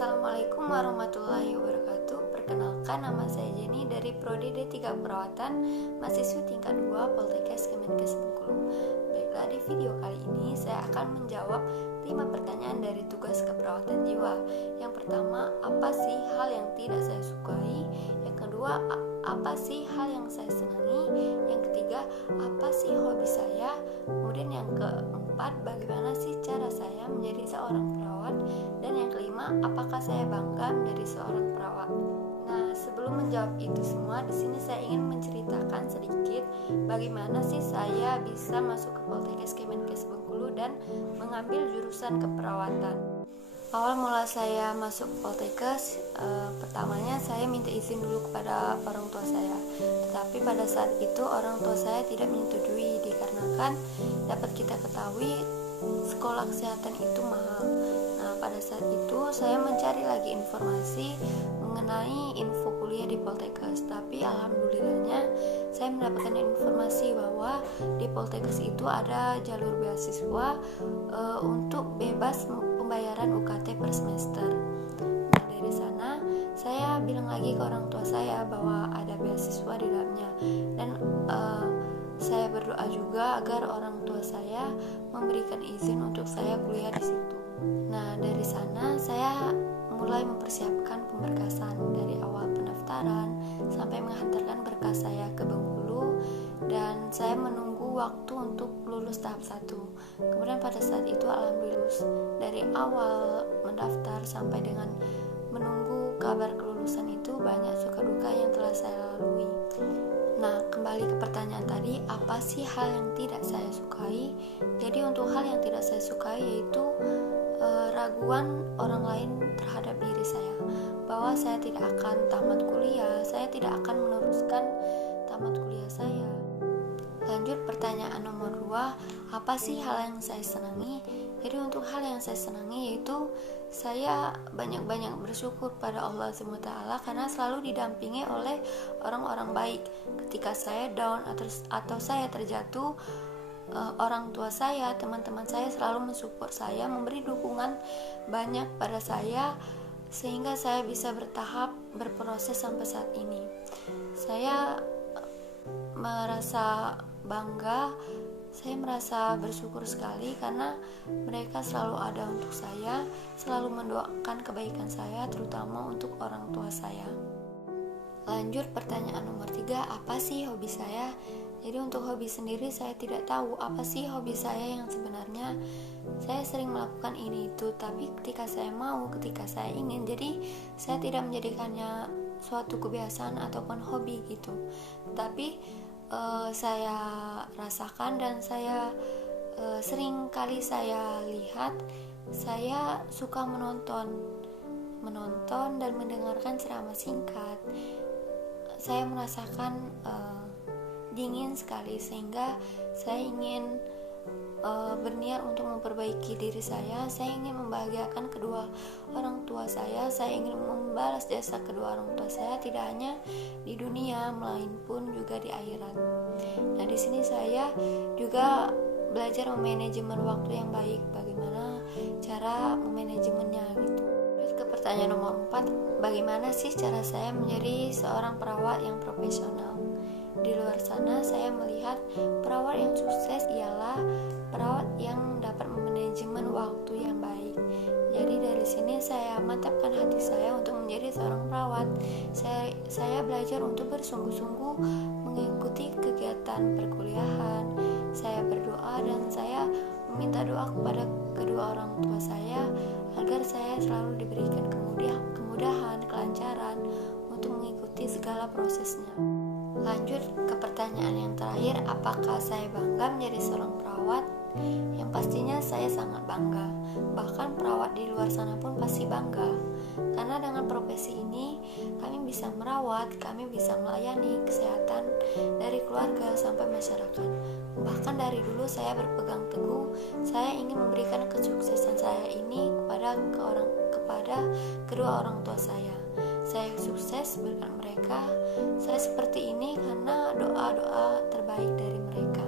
Assalamualaikum warahmatullahi wabarakatuh. Perkenalkan, nama saya Jenny dari Prodi D3 Perawatan, mahasiswi tingkat 2 Poltekkes Kemenkes Bengkulu. Baiklah, di video kali ini saya akan menjawab 5 pertanyaan dari tugas keperawatan jiwa. Yang pertama, apa sih hal yang tidak saya sukai? Yang kedua, apa sih hal yang saya senangi? Yang ketiga, apa sih hobi saya? Kemudian yang keempat, bagaimana sih cara saya menjadi seorang perawat? Dan yang kelima, apakah saya bangga menjadi seorang perawat? Nah, sebelum menjawab itu semua, di sini saya ingin menceritakan sedikit bagaimana sih saya bisa masuk ke Poltekkes Kemenkes Bengkulu dan mengambil jurusan keperawatan. Awal mula saya masuk Poltekkes, pertamanya saya minta izin dulu kepada orang tua saya. Tetapi pada saat itu orang tua saya tidak menyetujui dikarenakan dapat kita ketahui sekolah kesehatan itu mahal. Nah, pada saat itu saya mencari lagi informasi mengenai info kuliah di Poltekkes. Tapi alhamdulillahnya saya mendapatkan informasi bahwa di Poltekkes itu ada jalur beasiswa untuk bebas pembayaran UKT per semester. Nah, dari sana saya bilang lagi ke orang tua saya bahwa ada beasiswa di dalamnya, dan saya berdoa juga agar orang tua saya memberikan izin untuk saya kuliah di situ. Nah, dari sana saya mulai mempersiapkan pemberkasan dari awal pendaftaran sampai menghantarkan berkas saya ke Bengkulu, dan saya menunggu waktu untuk lulus tahap 1. Kemudian pada saat itu alhamdulillah lulus. Dari awal mendaftar sampai dengan menunggu kabar kelulusan itu banyak suka duka yang telah saya lalui. Nah, kembali ke pertanyaan tadi, apa sih hal yang tidak saya sukai? Jadi untuk hal yang tidak saya sukai yaitu raguan orang lain terhadap diri saya, bahwa saya tidak akan tamat kuliah, saya tidak akan meneruskan tamat kuliah saya. Lanjut pertanyaan nomor 2, apa sih hal yang saya senangi? Jadi untuk hal yang saya senangi yaitu saya banyak-banyak bersyukur pada Allah SWT karena selalu didampingi oleh orang-orang baik. Ketika saya down atau saya terjatuh, orang tua saya, teman-teman saya selalu mensupport saya, memberi dukungan banyak pada saya sehingga saya bisa bertahap berproses sampai saat ini. Saya merasa bangga, saya merasa bersyukur sekali karena mereka selalu ada untuk saya, selalu mendoakan kebaikan saya, terutama untuk orang tua saya. Lanjut pertanyaan nomor 3, apa sih hobi saya? Jadi untuk hobi sendiri saya tidak tahu apa sih hobi saya yang sebenarnya. Saya sering melakukan ini itu, tapi ketika saya mau, ketika saya ingin, jadi saya tidak menjadikannya suatu kebiasaan ataupun hobi gitu. Tapi saya rasakan dan saya sering kali saya lihat, saya suka menonton dan mendengarkan ceramah singkat. Saya merasakan dingin sekali sehingga saya ingin berniat untuk memperbaiki diri saya. Saya ingin membahagiakan kedua orang tua saya ingin membalas jasa kedua orang tua saya, tidak hanya di dunia melainpun juga di akhirat. Nah, di sini saya juga belajar memanajemen waktu yang baik, bagaimana cara memanajemennya gitu. Terus ke pertanyaan nomor 4, bagaimana sih cara saya menjadi seorang perawat yang profesional? Di luar sana saya melihat perawat yang sukses ialah perawat yang dapat memanajemen waktu yang baik. Jadi dari sini saya mantapkan hati saya untuk menjadi seorang perawat. Saya belajar untuk bersungguh-sungguh mengikuti kegiatan perkuliahan. Saya berdoa dan saya meminta doa kepada kedua orang tua saya agar saya selalu diberikan kemudahan, kelancaran untuk mengikuti segala prosesnya. Lanjut ke pertanyaan yang terakhir, apakah saya bangga menjadi seorang perawat? Yang pastinya saya sangat bangga. Bahkan perawat di luar sana pun pasti bangga. Karena dengan profesi ini kami bisa merawat, kami bisa melayani kesehatan dari keluarga sampai masyarakat. Bahkan dari dulu saya berpegang teguh, saya ingin memberikan kesuksesan saya ini kepada kedua orang tua saya. Saya sukses berkat mereka. Saya seperti ini karena doa-doa terbaik dari mereka.